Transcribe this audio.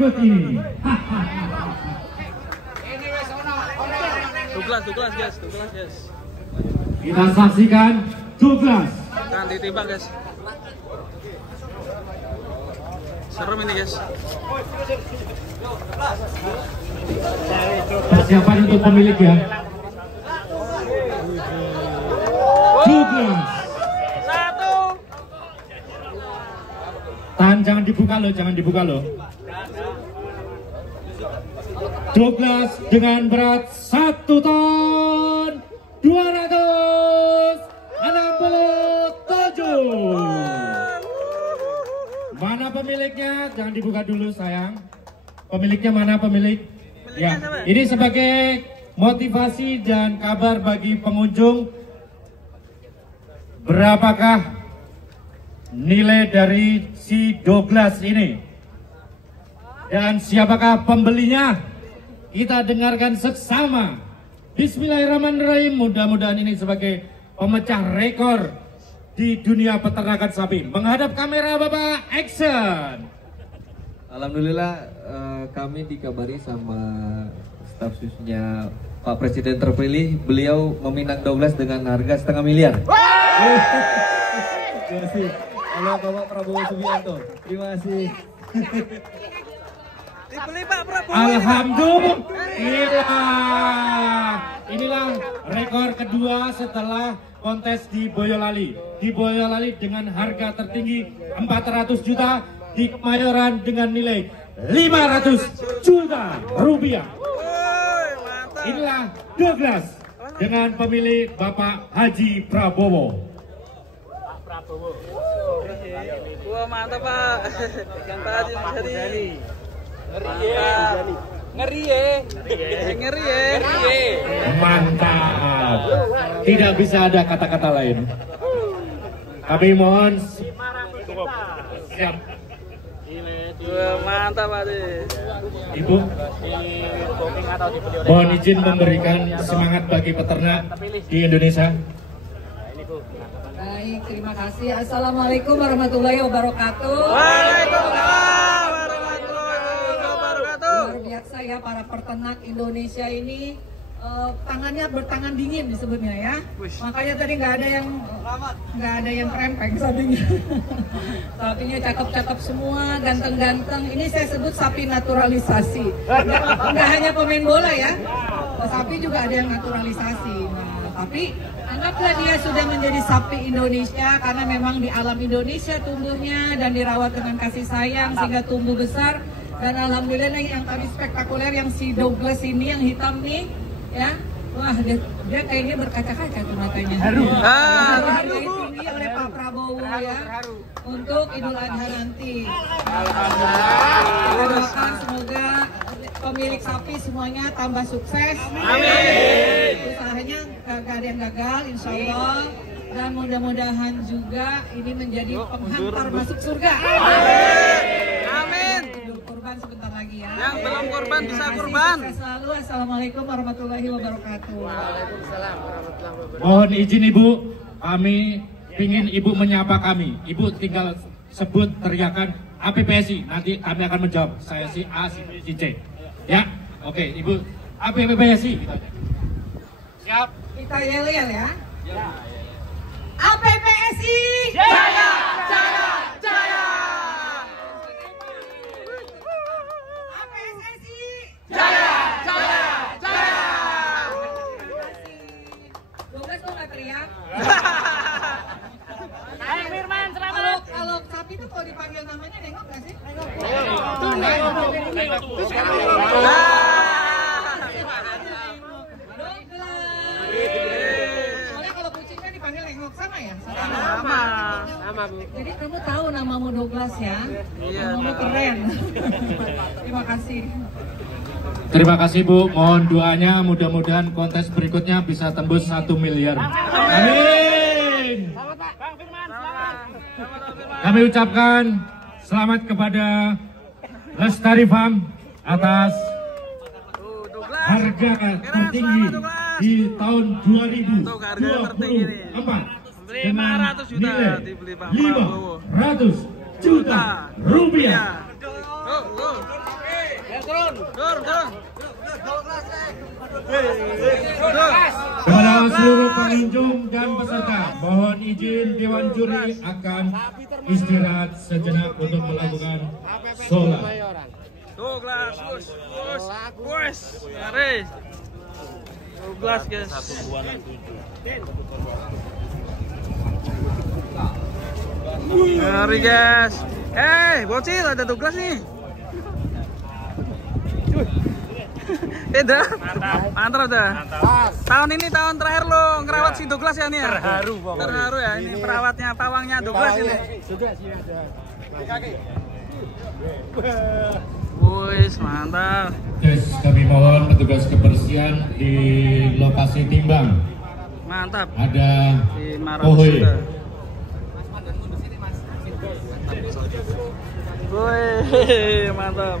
berikut ini. Douglas guys. Kita saksikan Douglas. Kan ditembak guys. Serem ini guys. Persiapan untuk pemilik ya. Douglas. Satu. Tahan, jangan dibuka loh. Douglas dengan berat 1 ton 267. Mana pemiliknya? Jangan dibuka dulu sayang. Pemiliknya mana pemilik? Ya, ini sebagai motivasi dan kabar bagi pengunjung. Berapakah nilai dari si Douglas ini? Dan siapakah pembelinya? Kita dengarkan seksama. Bismillahirrahmanirrahim. Mudah-mudahan ini sebagai pemecah rekor di dunia peternakan sapi. Menghadap kamera Bapak, action. Alhamdulillah kami dikabari sama staf susnya Pak Presiden terpilih. Beliau meminang Douglas dengan harga 500 miliar. Terima kasih. Halo Bapak Prabowo Subianto. Terima kasih. Dibeli Pak Prabowo. Alhamdulillah. Inilah rekor kedua setelah kontes di Boyolali. Di Boyolali dengan harga tertinggi 400 juta, di Kemayoran dengan nilai 500 juta rupiah. Inilah Douglas dengan pemilik Bapak Haji Prabowo. Wah mantap Pak. Pak Haji Muzadi. Ngeri ya. Mantap. Tidak bisa ada kata-kata lain. Kami mohon siap. Wah mantap Pak Haji. Ibu, mohon izin memberikan semangat bagi peternak di Indonesia. Baik, terima kasih. Assalamualaikum warahmatullahi wabarakatuh. Waalaikumsalam warahmatullahi wabarakatuh. Luar biasa ya para peternak Indonesia ini, tangannya bertangan dingin disebutnya ya. Makanya tadi nggak ada yang krempeng sapinya. Sapinya cakep-cakep semua, ganteng-ganteng. Ini saya sebut sapi naturalisasi. Nggak hanya pemain bola ya, sapi juga ada yang naturalisasi. Nah, tapi anggaplah dia sudah menjadi sapi Indonesia karena memang di alam Indonesia tumbuhnya dan dirawat dengan kasih sayang sehingga tumbuh besar. Dan alhamdulillah yang tadi spektakuler yang si Douglas ini yang hitam nih ya, wah dia kayaknya berkaca-kaca tuh matanya. Hargai tinggi oleh Pak Prabowo ya untuk Idul Adha nanti. Kita doakan semoga pemilik sapi semuanya tambah sukses. Amin. Usahanya gak ada yang gagal, insya Allah. Dan mudah-mudahan juga ini menjadi penghantar masuk surga. Amin. Kurban sebentar lagi ya. Yang belum kurban bisa kurban. Selalu. Assalamualaikum warahmatullahi wabarakatuh. Waalaikumsalam warahmatullahi wabarakatuh. Mohon izin Ibu, kami ingin Ibu menyapa kami. Ibu tinggal sebut teriakan APPSI. Nanti kami akan menjawab. Saya si A, si B, si C. Ya, oke Ibu. APPSI. Siap. Kita yel-yel ya. APPSI. Jaya, jaya, jaya. APPSI. Jaya, jaya, jaya. Douglas tuh nggak teriak. Ayo Firman, selamat. Kalau sapi tuh kalau dipanggil namanya nengok nggak sih? Soalnya kalau kucing kan dipanggil nengok sama ya? Sama Bu. Jadi kamu tahu namamu Douglas ya? Iya, Namamu keren. Terima kasih. Terima kasih Bu. Mohon doanya mudah-mudahan kontes berikutnya bisa tembus 1 miliar. Amin. Bang Firman, selamat. Kami ucapkan selamat kepada Lestari Farm atas harga tertinggi di tahun 2024 dengan 500 juta nilai dibeli Pak Prabowo. 500 juta rupiah. Kepada seluruh pengunjung dan peserta, mohon izin Dewan Juri akan istirahat sejenak untuk melakukan sholat. Douglas, push, mari. Douglas guys. Mari guys. Bocil ada Douglas nih. Dah, mantap dah. Tahun ini tahun terakhir lo ngerawat si Douglas ya nih ya. Terharu ya ini perawatnya pawangnya Douglas ini. Wih, mantap. Yes, kami mohon petugas kebersihan di lokasi timbang. Mantap. Ada Di Ohoy. Wih, mantap.